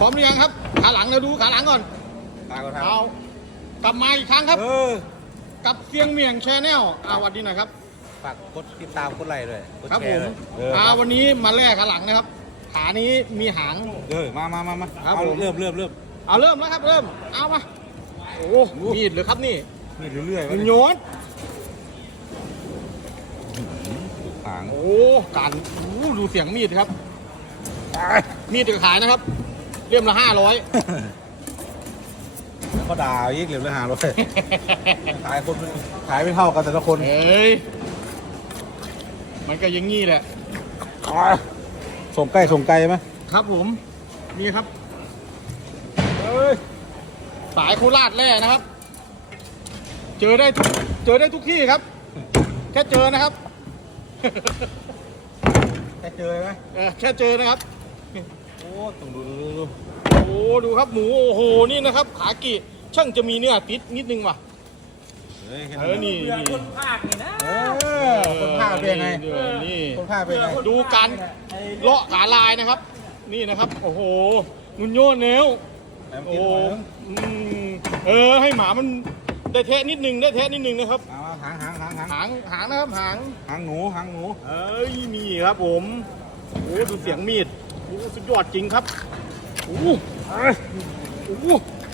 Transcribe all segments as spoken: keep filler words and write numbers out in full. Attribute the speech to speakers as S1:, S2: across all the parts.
S1: ร้อมหรือยังครับขาหลังเราดูขาหลังก่อน
S2: ตาก็ท
S1: เอากลับมาอีกครั้งครับ
S2: ำเออ
S1: กับเสียงเมียงแชนแนลอาวันดีหน่อยครับ
S2: ฝากกดติดตามกดไลค์ด้วยกด
S1: ครับ
S2: แช
S1: ผ
S2: ร์
S1: ม
S2: ด้วยเออ
S1: อ่าวันนี้มาแลกขาหลังนะครับขานี้มีหาง
S2: เออมามามามา
S1: ครับ
S2: เอา
S1: ผม
S2: เริ่มเริ่มเริ่ม
S1: เอาเริ่มแล้วครับเริ่มเอามาโอ้มีดเหรือครับนี่
S2: นี่เรื่อยๆ
S1: หุ่
S2: วะ
S1: น
S2: เนี่ย
S1: โยน
S2: หาง
S1: โอ้การโอ้ดูเสียงมีดครับมีดจะขายนะครับเล่มละห้าร้อย
S2: แล้วก็ด่าอีกเหลือเลยหาร้อยขายคนขายไม่เท่ากันแต่ละคน
S1: เฮ้ยมันก็อยังงี้แหละ
S2: ส่งใกล้ส่งไกลไหม
S1: ครับผมนี่ครับ
S2: เอ้ย
S1: สายโคราชแร่นะครับ เจอได้ทุกเจอได้ทุกที่ครับ แค่เจอนะครับ
S2: แค่เจอไหม
S1: เออแค่เจอนะครับ
S2: โอ้ต้องดูดูดูดู
S1: โอ้ดูครับหมูโอ้โหนี่นะครับขากิช่างจะมีเนื้อติดนิดนึงว่ะ
S2: เฮ้ยแค่
S1: เออนี่นี่
S3: คนภาคนี่นะ
S2: เออคนภาคเป็นยังไง
S1: นี่นี่
S2: คนภาคเป็นยังไง
S1: ดูการเลาะขาลายนะครับ นี่นะครับ โอ้โหมุนโยนแนว
S2: แหม
S1: โอ้
S2: กินหน่อยนึง
S1: อืมเออให้หมามันได้เทะนิดนึงได้เทะนิดนึงนะครับ
S2: เอามาหางหางหางหาง
S1: หางหางนะครับหาง
S2: หางหนูหางหนู
S1: เอ้ยมีครับผมโอ้ดูเสียงมีดโอ้สุดยอดจริงครับโอ้เอ้ยโอ้โห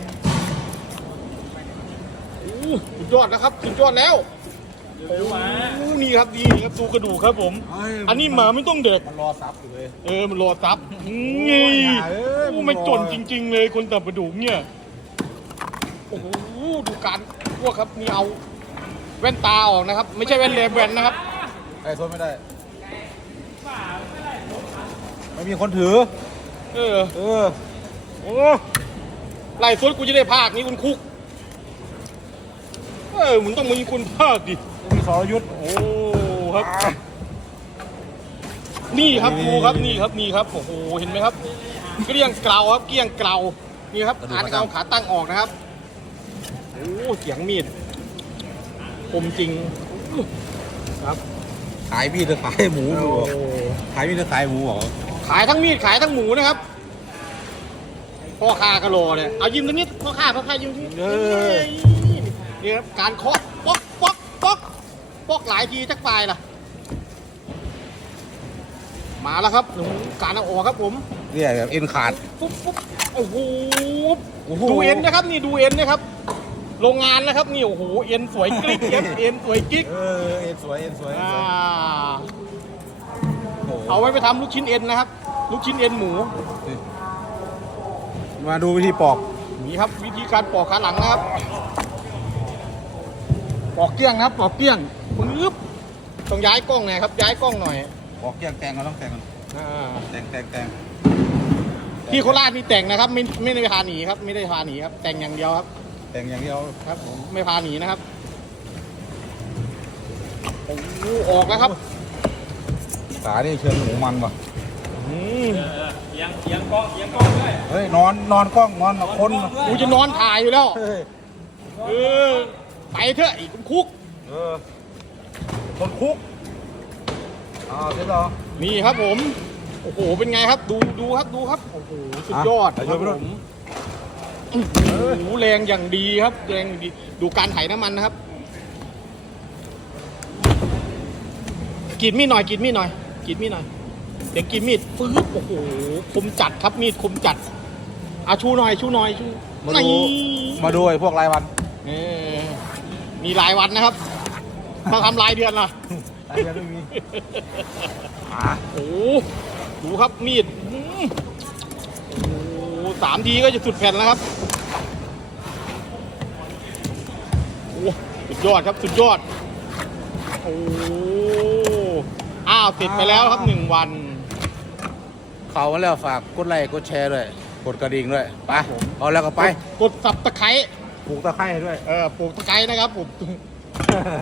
S1: โอ้สุดยอดนะครับสุดยอดแล้วโอ้นี่ครับดีครับดูกระดูกครับผม
S2: เอ้ย
S1: อันนี้หมาไม่ต้องเด็ก
S2: มันรอซับอยู่เลย
S1: เออมันรอซับ
S2: โอ้
S1: นี่
S2: ยอย่าเอ้ย
S1: โอ้
S2: มันรอ
S1: ไม่จนจริง ๆ เลยคนตับกระดูกเนี่ยโอ้โหดูการพวกครับนี่เอาแว่นตาออกนะครับ ไม่ใช่แว่นเลนส์แว่นนะครับ
S2: ไอ้ทนไม่ได้ไม่มีคนถือ
S1: เออ
S2: เออ
S1: โอ้ไล่สดกูจะได้ภาคนี้คุณคุก เออมึงต้องมีคุณภาคดิ
S2: มีสรยุทธ์
S1: โอ้ครับ นี่ครับ
S2: นี่
S1: ดูครับนี่ครับนี่ครับโอ้โหเห็นไหมครับเกลี้ยงเกลาครับเกลี้ยงเกลานี่ครับขาเอาขาตั้งออกนะครับโอ้เสียงมีดคมจริงครับ
S2: ขายมีดหรือขายหมูดู
S1: โอ้
S2: ขายมีดหรือขายหมูเหรอ
S1: ขายทั้งมีดขายทั้งหมูนะครับพ่อค้ากะโลเนี่ยเอายิ้มตรงนี้พ่อค้าพ่อค้ายิ้มที่นี่ครับการเคาะป๊อกป๊อกป๊อกป๊อกหลายทีจักปลายล่ะมาแล้วครับการเอาออกครับผม
S2: เนี่ยแบบเอ็นขาด
S1: ปุ๊บปุ๊บโอ้โห
S2: โอ้โห
S1: ดูเอ็นนะครับนี่ดูเอ็นนะครับโรงงานนะครับนี่โอ้โหเอ็นสวยกิ๊กเอ็นเอ็นสวยกิ๊ก
S2: เออเอ็นสวยเอ็นสวยเอ็น
S1: อ่า
S2: สวย
S1: เอาไว้ไปทำลูกชิ้นเอ็นนะครับ ลูกชิ้นเอ็นหมู
S2: มาดูวิธีปอก
S1: นี่ครับวิธีการปอกขาหลังนะครับปอกเกี้ยงนะครับปอกเกี้ยงปึ๊บต้องย้ายกล้องหน่อยครับย้ายกล้องหน่อย
S2: ปอกแยกแตงกันต้องแตงกัน
S1: อ่า
S2: แตงแตงแตง
S1: ที่โคราชมีแต่งนะครับไม่ไม่ได้พาหนีครับไม่ได้พาหนีครับแต่งอย่างเดียวครับ
S2: แตงอย่างเดียว
S1: ครับผมไม่พาหนีนะครับโอ้โหออกแล้วครับ
S2: ขานี่เชิญหมูมันว่ะ
S1: อืม
S3: เอียงเอียงกล้องเอียงกล้องด้วย
S2: เฮ้ยนอนนอนกล้องนอนคน
S1: กูจะนอนถ่ายอยู่แล้ว
S2: เฮ้ย
S1: เออไปเถอะอีกคุก
S2: เออคนคุกอ้าวเสร็จแล้ว
S1: นี่ครับผมโอ้โหเป็นไงครับดูดูครับดูครับโอ้โหสุดยอด
S2: อ่ะ
S1: ครับ
S2: เดี๋ยวไป
S1: ผ
S2: ดู
S1: มโอ้โหแรงอย่างดีครับแรงดีดูการไถน้ำมันนะครับกรีดมีดหน่อยกรีดมีดหน่อยกรีดมีดหน่อยเดี๋ยวกรีดมีดฟื้บโอ้โหคมจัดครับมีดคมจัดอาชูหน่อยชูหน่อยชู
S2: มาดู
S1: นี่
S2: มาดูไอ้พวกรายวัน
S1: เออมีรายวันนะครับถ้าทำรายเดือนล่ะ
S2: รายเดือนไม่มี
S1: โอ้โหดูครับมีดอื้อโอ้โหสามทีก็จะสุดแผ่นแล้วครับโอ้สุดยอดครับสุดยอดโอ้อ้าวติดไปแล้วครับหนึ่งวัน
S2: เขามาแล้วฝากกดไลค์กดแชร์ด้วยกดกระดิ่งด้วยไปเอาแล้วก็ไป
S1: กดสับตะไคร้
S2: ปลูกตะไคร้ด้วย
S1: เออปลูกตะไคร้นะครับผม